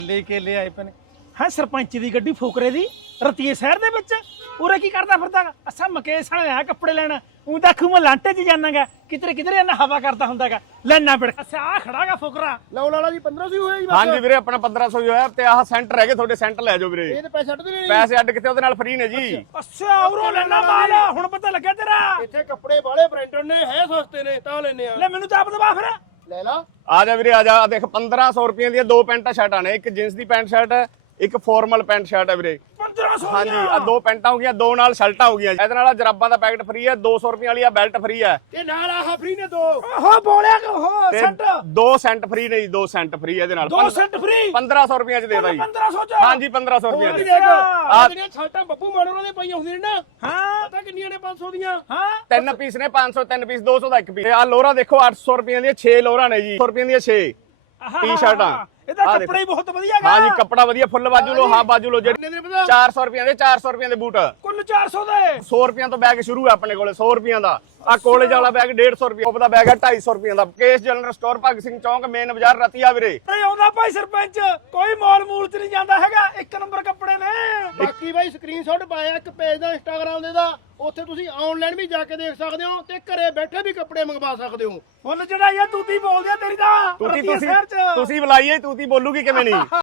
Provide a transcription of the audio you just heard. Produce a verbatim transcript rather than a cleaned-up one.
ਲੈ ਕੇ ਲੈ ਆਏ ਪਨੇ ਹਾਂ ਸਰਪੰਚ ਦੀ ਗੱਡੀ ਫੋਕਰੇ ਦੀ ਰਤੀਏ ਸ਼ਹਿਰ ਦੇ ਵਿੱਚ ਉਰੇ ਕੀ ਕਰਦਾ ਫਿਰਦਾ ਅਸਾਂ ਮਕੇਸ਼ ਵਾਲਾ ਆ ਕੱਪੜੇ ਲੈਣ ਉਹ ਤਾਂ ਖੂ ਮੈਂ ਲਾਂਟੇ 'ਚ ਜਾਣਾਗਾ ਕਿਧਰੇ ਕਿਧਰੇ ਇਹਨਾਂ ਹਵਾ ਕਰਦਾ ਹੁੰਦਾਗਾ ਲੈਣਾ ਪੜ ਅੱਛਾ ਆ ਖੜਾਗਾ ਫੋਕਰਾ ਲਓ ਲਾਲਾ ਜੀ ਪੰਦਰਾਂ ਸੌ ਹੋਇਆ ਜੀ ਬਸ। ਹਾਂਜੀ ਵੀਰੇ ਆਪਣਾ ਪੰਦਰਾਂ ਸੌ ਹੀ ਹੋਇਆ ਤੇ ਆਹ ਸੈਂਟਰ ਹੈਗੇ ਤੁਹਾਡੇ ਸੈਂਟਰ ਲੈ ਜਾਓ ਵੀਰੇ। ਇਹ ਤੇ ਪੈਸੇ ਅੱਡ ਦੇ ਨੇ ਪੈਸੇ ਅੱਡ ਕਿਤੇ ਉਹਦੇ ਨਾਲ ਫ੍ਰੀ ਨੇ ਜੀ। ਅੱਛਾ ਉਰੋਂ ਲੈਣਾ ਮਾਲ ਹੁਣ ਪਤਾ ਲੱਗਿਆ ਤੇਰਾ ਇੱਥੇ ਕੱਪੜੇ ਵਾਲੇ ਬ੍ਰਾਂਡਡ ਨੇ ਹੈ ਸਸਤੇ ਨੇ ਤਾਂ ਲੈਨੇ ਆ ਲੈ ਮੈਨੂੰ ਤਾਂ ਆਪ ਦਬਾ ਫਿਰ ਲੈ ਲਾ ਆ ਜਾ ਵੀਰੇ ਆ ਜਾ ਦੇਖ ਪੰਦਰਾਂ ਸੌ ਰੁਪਏ ਦੀਆਂ ਦੋ ਪੈਂਟਾਂ ਸ਼ਰਟਾਂ ਨੇ ਇੱਕ ਜਿੰਸ ਦੀ ਪੈਂਟ ਸ਼ਰਟ ਹੈ ਇੱਕ ਫਾਰਮਲ ਪੈਂਟ ਸ਼ਰਟ ਹੈ ਵੀਰੇ। ਪੰਦਰਾਂ ਸੌ ਹਾਂਜੀ ਆ ਦੋ ਪੈਂਟਾਂ ਹੋ ਗਈਆਂ ਦੋ ਨਾਲ ਸ਼ਰਟਾਂ ਹੋ ਗਈਆਂ ਇਹਦੇ ਨਾਲ ਜਰਾਬਾਂ ਦਾ ਪੈਕਟ ਫ੍ਰੀ ਹੈ ਦੋ ਸੌ ਰੁਪਏ ਵਾਲੀ ਆ ਬੈਲਟ ਫ੍ਰੀ ਹੈ ਤੇ ਨਾਲ ਆਹ ਫ੍ਰੀ ਨੇ ਦੋ ਹੋ ਬੋਲਿਆ ਕਿ ਹੋ ਤੇ ਸੈਂਟ ਦੋ ਸੈਂਟ ਫ੍ਰੀ ਨੇ ਜੀ ਦੋ ਸੈਂਟ ਫ੍ਰੀ ਇਹਦੇ ਨਾਲ ਦੋ ਸੈਂਟ ਫ੍ਰੀ ਪੰਦਰਾਂ ਸੌ ਰੁਪਏ ਚ ਦੇਦਾ ਜੀ। ਪੰਦਰਾਂ ਸੌ ਚ ਹਾਂਜੀ ਪੰਦਰਾਂ ਸੌ ਰੁਪਏ ਹੋਰ ਚ ਵੀ ਦੇਖ ਆ ਆ ਜਿਹੜੀਆਂ ਛਾਟਾਂ ਬੱਬੂ ਮਾਨ ਉਹਨਾਂ ਦੇ ਪਈਆਂ ਹੁੰਦੀਆਂ ਨੇ ਨਾ ਹਾਂ ਪਤਾ ਕਿੰਨੀਆਂ ਨੇ ਪੰਜ ਸੌ ਦੀਆਂ ਹਾਂ ਤਿੰਨ ਪੀਸ ਨੇ ਪੰਜ ਸੌ ਤਿੰਨ ਪੀਸ ਦੋ ਸੌ ਦਾ ਇੱਕ ਪੀਸ ਆ ਲੋਰਾ ਦੇਖੋ ਅੱਠ ਸੌ ਰੁਪਏ ਦੀਆਂ ਛੇ ਲੋਰਾ ਨੇ ਜੀ ਸੌ ਰੁਪਏ ਦੀਆਂ ਛੇ ਟੀ-ਸ਼ਰਟਾਂ ਇਹਦਾ ਆਹ ਕੱਪੜਾ ਹੀ ਦੇਖੋ। ਬਹੁਤ ਵਧੀਆ ਹੈਗਾ ਹਾਂਜੀ ਕੱਪੜਾ ਵਧੀਆ ਫੁੱਲ ਬਾਜੂ ਲੋ ਹਾਫ ਬਾਜੂ ਲੋ ਜਿਹੜੇ ਕਿੰਨੇ ਦੇ ਪਤਾ ਚਾਰ ਸੌ ਰੁਪਏ ਦੇ ਚਾਰ ਸੌ ਰੁਪਏ ਦੇ ਬੂਟ ਕੁੱਲ ਚਾਰ ਸੌ ਦੇ ਸੌ ਰੁਪਏ ਤੋਂ ਬੈਗ ਸ਼ੁਰੂ ਹੈ ਆਪਣੇ ਕੋਲੇ ਸੌ ਰੁਪਏ ਦਾ ਆ ਕਾਲਜ ਵਾਲਾ ਬੈਗ ਡੇਢ ਸੌ ਰੁਪਏ ਦਾ ਬੈਗ ਹੈ ਢਾਈ ਸੌ ਰੁਪਏ ਦਾ case general store Bhagat Singh ਚੌਂਕ ਮੇਨ ਬਾਜ਼ਾਰ ਰਤੀਆ ਵੀਰੇ। ਨਹੀਂ ਆਉਂਦਾ ਭਾਈ ਸਰਪੰਚ ਕੋਈ ਮੌਲ ਮੂਲ ਚ ਨਹੀਂ ਜਾਂਦਾ ਹੈਗਾ ਇੱਕ ਨੰਬਰ ਕੱਪੜੇ ਨੇ ਬਾਕੀ ਬਾਈ ਸਕਰੀਨਸ਼ਾਟ ਪਾਇਆ ਇੱਕ ਪੇਜ ਦਾ ਇੰਸਟਾਗ੍ਰਾਮ ਦੇ ਦਾ ਉੱਥੇ ਤੁਸੀਂ ਆਨਲਾਈਨ ਵੀ ਜਾ ਕੇ ਦੇਖ ਸਕਦੇ ਹੋ ਤੇ ਘਰੇ ਬੈਠੇ ਵੀ ਕੱਪੜੇ ਮੰਗਵਾ ਸਕਦੇ ਹੋ। ਫੁੱਲ ਚੜਾਈ ਆ ਤੂਤੀ ਬੋਲਦੇ ਆ ਤੇਰੀ ਦਾ ਤੁਸੀਂ ਰਤੀਆ ਤੁਸੀਂ ਸ਼ਹਿਰ ਚ ਤੁਸੀਂ ਬੁਲਾਈਏ ਤੂਤੀ ਬੋਲੂਗੀ ਕਿਵੇਂ ਨਹੀਂ।